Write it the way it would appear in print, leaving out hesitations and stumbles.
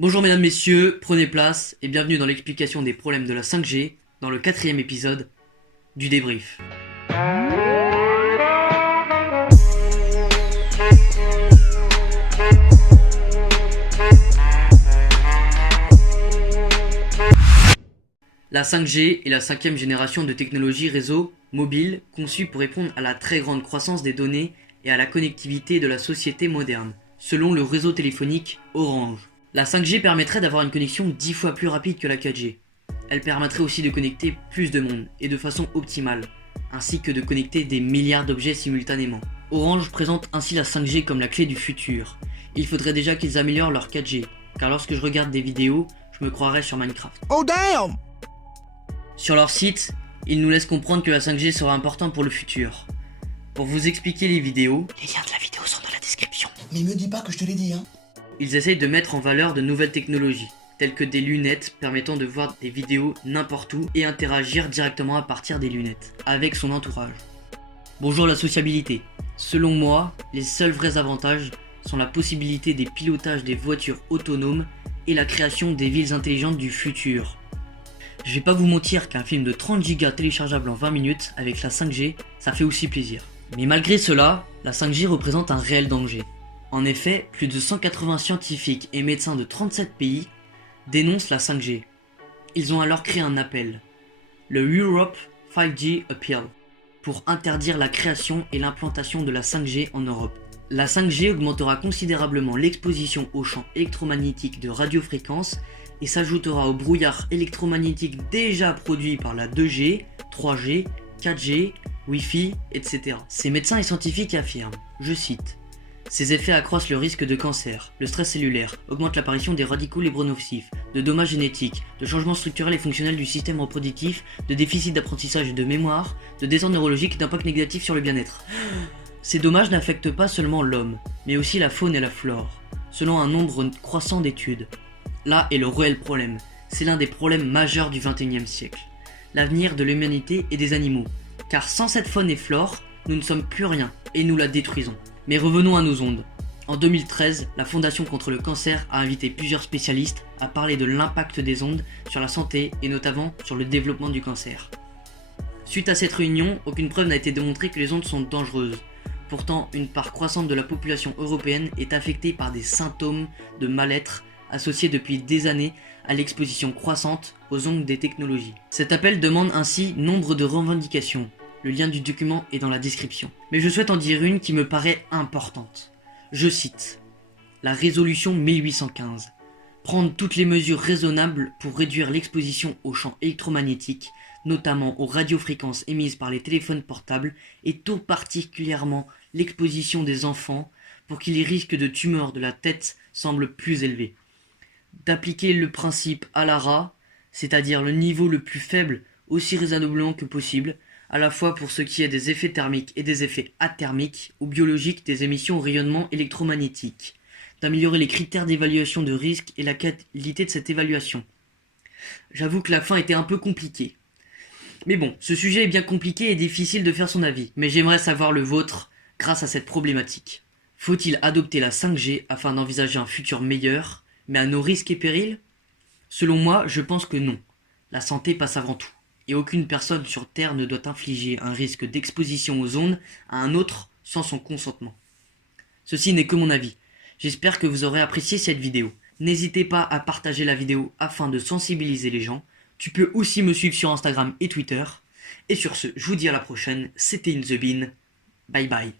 Bonjour mesdames, messieurs, prenez place et bienvenue dans l'explication des problèmes de la 5G dans le 4e épisode du débrief. La 5G est la 5e génération de technologie réseau mobile conçue pour répondre à la très grande croissance des données et à la connectivité de la société moderne, selon le réseau téléphonique Orange. La 5G permettrait d'avoir une connexion 10 fois plus rapide que la 4G. Elle permettrait aussi de connecter plus de monde et de façon optimale, ainsi que de connecter des milliards d'objets simultanément. Orange présente ainsi la 5G comme la clé du futur. Il faudrait déjà qu'ils améliorent leur 4G, car lorsque je regarde des vidéos, je me croirais sur Minecraft. Oh damn! Sur leur site, ils nous laissent comprendre que la 5G sera importante pour le futur. Pour vous expliquer les vidéos, les liens de la vidéo sont dans la description. Mais me dis pas que je te l'ai dit, hein. Ils essayent de mettre en valeur de nouvelles technologies, telles que des lunettes permettant de voir des vidéos n'importe où et interagir directement à partir des lunettes, avec son entourage. Bonjour la sociabilité. Selon moi, les seuls vrais avantages sont la possibilité des pilotages des voitures autonomes et la création des villes intelligentes du futur. Je vais pas vous mentir qu'un film de 30 Go téléchargeable en 20 minutes avec la 5G, ça fait aussi plaisir. Mais malgré cela, la 5G représente un réel danger. En effet, plus de 180 scientifiques et médecins de 37 pays dénoncent la 5G. Ils ont alors créé un appel, le Europe 5G Appeal, pour interdire la création et l'implantation de la 5G en Europe. La 5G augmentera considérablement l'exposition aux champs électromagnétiques de radiofréquence et s'ajoutera au brouillard électromagnétique déjà produit par la 2G, 3G, 4G, Wi-Fi, etc. Ces médecins et scientifiques affirment, je cite, « Ces effets accroissent le risque de cancer, le stress cellulaire, augmentent l'apparition des radicaux libres nocifs, de dommages génétiques, de changements structurels et fonctionnels du système reproductif, de déficit d'apprentissage et de mémoire, de désordres neurologiques et d'impact négatif sur le bien-être. » Ces dommages n'affectent pas seulement l'homme, mais aussi la faune et la flore, selon un nombre croissant d'études. Là est le réel problème, c'est l'un des problèmes majeurs du XXIe siècle. L'avenir de l'humanité et des animaux, car sans cette faune et flore, nous ne sommes plus rien et nous la détruisons. Mais revenons à nos ondes. En 2013, la Fondation contre le cancer a invité plusieurs spécialistes à parler de l'impact des ondes sur la santé et notamment sur le développement du cancer. Suite à cette réunion, aucune preuve n'a été démontrée que les ondes sont dangereuses. Pourtant, une part croissante de la population européenne est affectée par des symptômes de mal-être associés depuis des années à l'exposition croissante aux ondes des technologies. Cet appel demande ainsi nombre de revendications. Le lien du document est dans la description. Mais je souhaite en dire une qui me paraît importante. Je cite la résolution 1815. Prendre toutes les mesures raisonnables pour réduire l'exposition aux champs électromagnétiques, notamment aux radiofréquences émises par les téléphones portables et tout particulièrement l'exposition des enfants pour qui les risques de tumeurs de la tête semblent plus élevés. D'appliquer le principe ALARA, c'est-à-dire le niveau le plus faible aussi raisonnablement que possible, à la fois pour ce qui est des effets thermiques et des effets athermiques ou biologiques des émissions au rayonnement électromagnétique, d'améliorer les critères d'évaluation de risque et la qualité de cette évaluation. J'avoue que la fin était un peu compliquée. Mais bon, ce sujet est bien compliqué et difficile de faire son avis, mais j'aimerais savoir le vôtre grâce à cette problématique. Faut-il adopter la 5G afin d'envisager un futur meilleur, mais à nos risques et périls? Selon moi, je pense que non. La santé passe avant tout, et aucune personne sur Terre ne doit infliger un risque d'exposition aux ondes à un autre sans son consentement. Ceci n'est que mon avis. J'espère que vous aurez apprécié cette vidéo. N'hésitez pas à partager la vidéo afin de sensibiliser les gens. Tu peux aussi me suivre sur Instagram et Twitter. Et sur ce, je vous dis à la prochaine. C'était In The Bean. Bye bye.